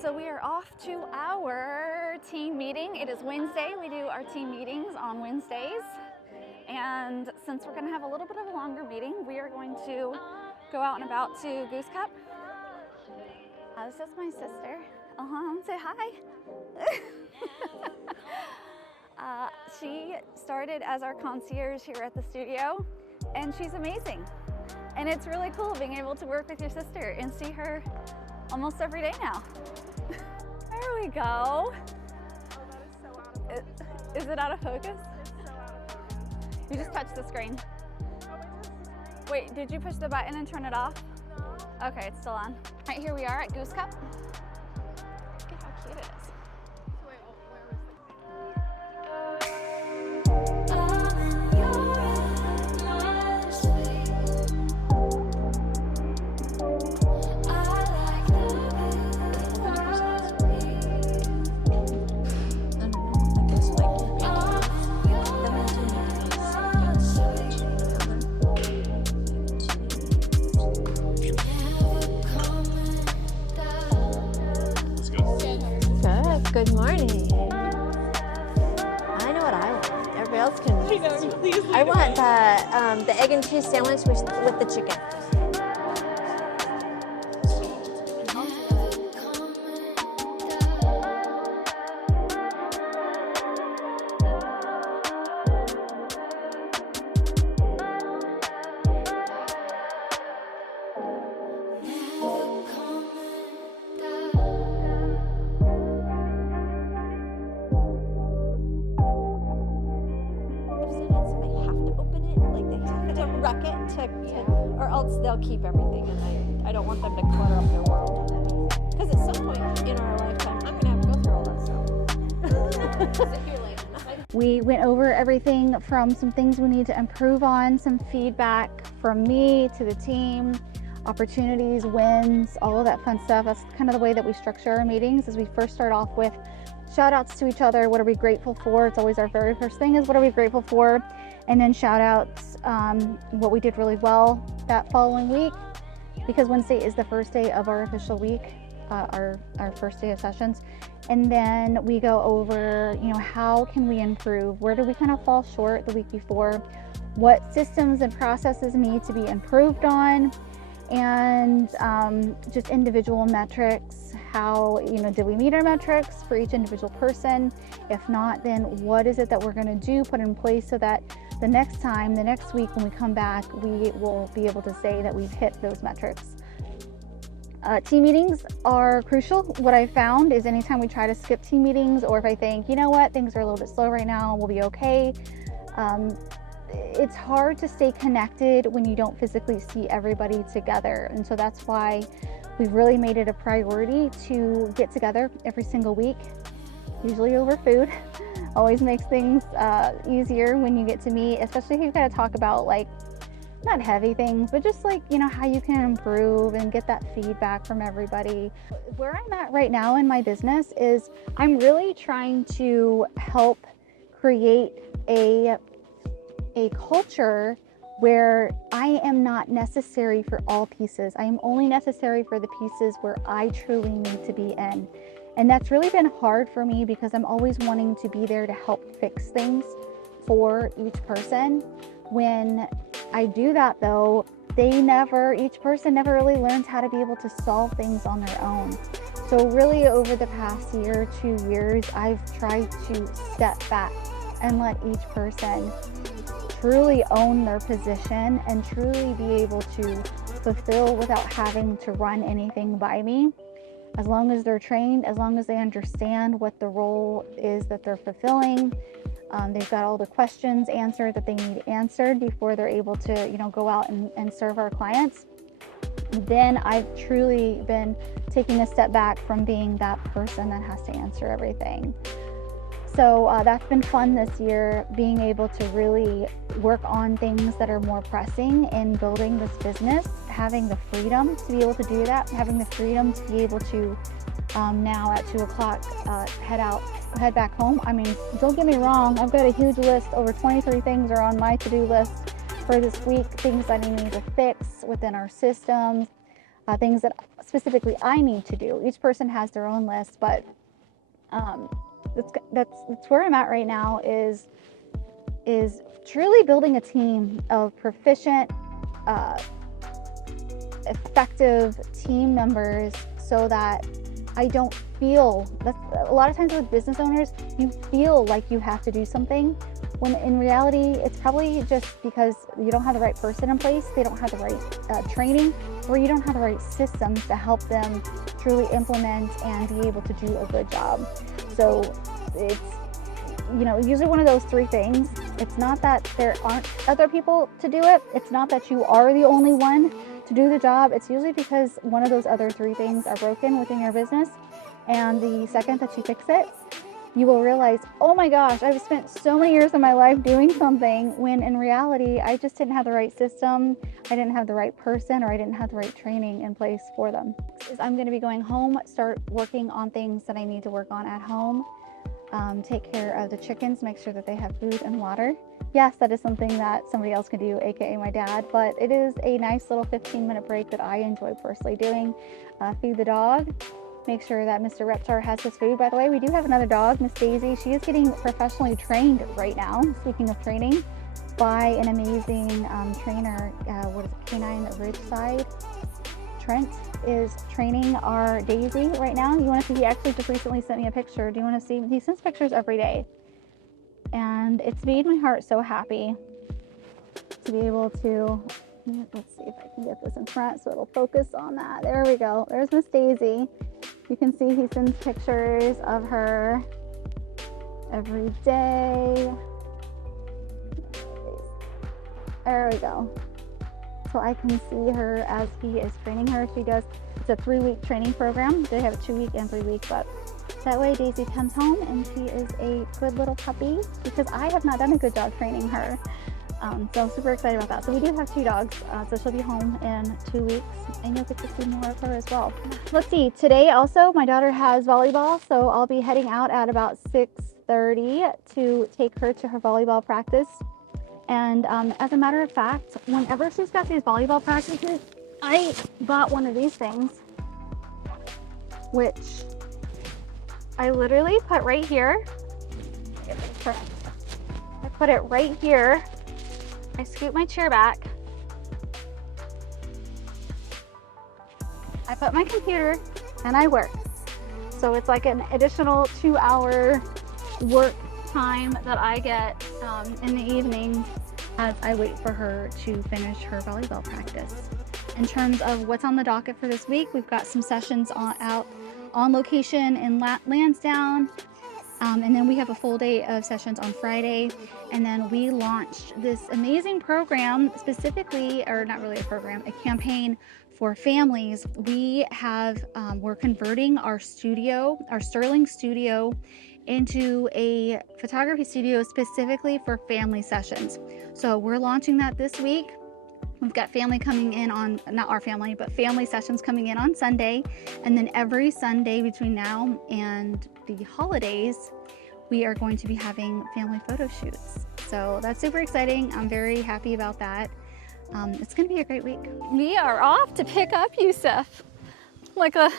So we are off to our team meeting. It is Wednesday. We do our team meetings on Wednesdays. And since we're going to have a little bit of a longer meeting, we are going to go out and about to Goose Cup. This is my sister. Say hi. She started as our concierge here at the studio, and she's amazing. And it's really cool being able to work with your sister and see her almost every day now. There we go. Oh, that is so out of focus. Is it out of focus? It's so out of focus. You just touched the screen. Oh, it touched the screen? Wait, did you push the button and turn it off? No. Okay, it's still on. Right, here we are at Goose Cup. Look at how cute it is. Wait, where was Good morning. I know what I want. Everybody else can. I know, please. I want the egg and cheese sandwich with the chicken. Or else they'll keep everything, and I don't want them to clutter up their world. Because at some point in our lifetime, I'm gonna have to go through all that stuff. We went over everything from some things we need to improve on, some feedback from me to the team, opportunities, wins, all of that fun stuff. That's kind of the way that we structure our meetings. As we first start off with shout outs to each other. What are we grateful for? It's always our very first thing is what are we grateful for? And then shout outs what we did really well that following week, because Wednesday is the first day of our official week, our first day of sessions. And then we go over, how can we improve? Where do we kind of fall short the week before? What systems and processes need to be improved on? And just individual metrics. How, did we meet our metrics for each individual person? If not, then what is it that we're going to do, put in place so that the next week when we come back, we will be able to say that we've hit those metrics. Team meetings are crucial. What I found is anytime we try to skip team meetings, or if I think, things are a little bit slow right now, we'll be okay. It's hard to stay connected when you don't physically see everybody together. And so that's why we've really made it a priority to get together every single week, usually over food. Always makes things easier when you get to meet, especially if you've got to talk about not heavy things, but just how you can improve and get that feedback from everybody. Where I'm at right now in my business is I'm really trying to help create a culture where I am not necessary for all pieces. I am only necessary for the pieces where I truly need to be in. And that's really been hard for me because I'm always wanting to be there to help fix things for each person. When I do that though, each person never really learns how to be able to solve things on their own. So really over the past year, 2 years, I've tried to step back and let each person truly own their position and truly be able to fulfill without having to run anything by me. As long as they're trained, as long as they understand what the role is that they're fulfilling, they've got all the questions answered that they need answered before they're able to, go out and serve our clients. Then I've truly been taking a step back from being that person that has to answer everything. So that's been fun this year, being able to really work on things that are more pressing in building this business, having the freedom to be able to do that, having the freedom to be able to now at 2 o'clock head back home. I mean, don't get me wrong, I've got a huge list. Over 23 things are on my to-do list for this week, things that I need to fix within our systems. things that specifically I need to do. Each person has their own list, but that's where I'm at right now, is truly building a team of proficient, effective team members, so that I don't feel, that's a lot of times with business owners, you feel like you have to do something, when in reality it's probably just because you don't have the right person in place, they don't have the right training, or you don't have the right systems to help them truly implement and be able to do a good job. So it's, you know, usually one of those three things. It's not that there aren't other people to do it. It's not that you are the only one to do the job. It's usually because one of those other three things are broken within your business. And the second that you fix it, you will realize, oh my gosh, I've spent so many years of my life doing something, when in reality, I just didn't have the right system, I didn't have the right person, or I didn't have the right training in place for them. I'm going to be going home, start working on things that I need to work on at home, take care of the chickens, make sure that they have food and water. Yes, that is something that somebody else can do, aka my dad, but it is a nice little 15-minute break that I enjoy personally doing. Feed the dog, make sure that Mr. Reptar has his food. By the way, we do have another dog, Miss Daisy. She is getting professionally trained right now, speaking of training, by an amazing trainer, what is it, Canine Ridgeside. Trent is training our Daisy right now. You want to see, he actually just recently sent me a picture. Do you want to see? He sends pictures every day. And it's made my heart so happy to be able to, let's see if I can get this in front so it'll focus on that. There we go. There's Miss Daisy. You can see he sends pictures of her every day. There we go. So I can see her as he is training her. She does, it's a 3-week training program. They have a 2-week and 3-week, but that way Daisy comes home and she is a good little puppy, because I have not done a good job training her. So I'm super excited about that. So we do have 2 dogs, so she'll be home in 2 weeks, and you'll get to see more of her as well. Let's see, today also my daughter has volleyball, so I'll be heading out at about 6:30 to take her to her volleyball practice. And as a matter of fact, whenever she's got these volleyball practices, I bought one of these things, which I literally put right here. I put it right here. I scoot my chair back. I put my computer and I work. So it's like an additional 2-hour work time that I get in the evening as I wait for her to finish her volleyball practice. In terms of what's on the docket for this week, we've got some sessions out on location in Lansdowne, and then we have a full day of sessions on Friday. And then we launched this amazing program, specifically, or not really a program, a campaign for families. We have, we're converting our studio, our Sterling studio, into a photography studio specifically for family sessions. So we're launching that this week. We've got family coming in on, not our family, but family sessions coming in on Sunday. And then every Sunday between now and the holidays, we are going to be having family photo shoots. So that's super exciting. I'm very happy about that. It's gonna be a great week. We are off to pick up Yusuf. Like a,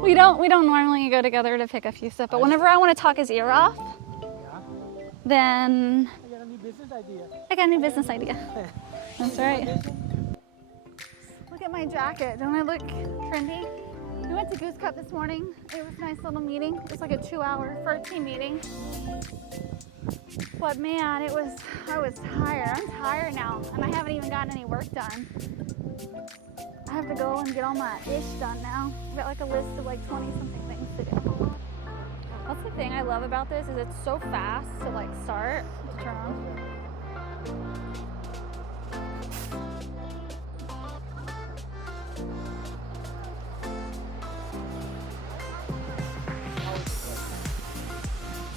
we don't normally go together to pick up Yusuf, but whenever I want to talk his ear off, then I got a new business idea. I got a new business idea. That's right. Look at my jacket. Don't I look trendy? We went to Goose Cup this morning. It was a nice little meeting. It was like a 2-hour for a team meeting. But man, I was tired. I'm tired now, and I haven't even gotten any work done. I have to go and get all my ish done now. I've got like a list of like 20 something things to do. That's the thing I love about this, is it's so fast to like start, to turn on.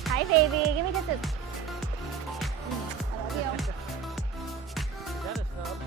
Hi baby, give me kisses. I love you. Is that a sub?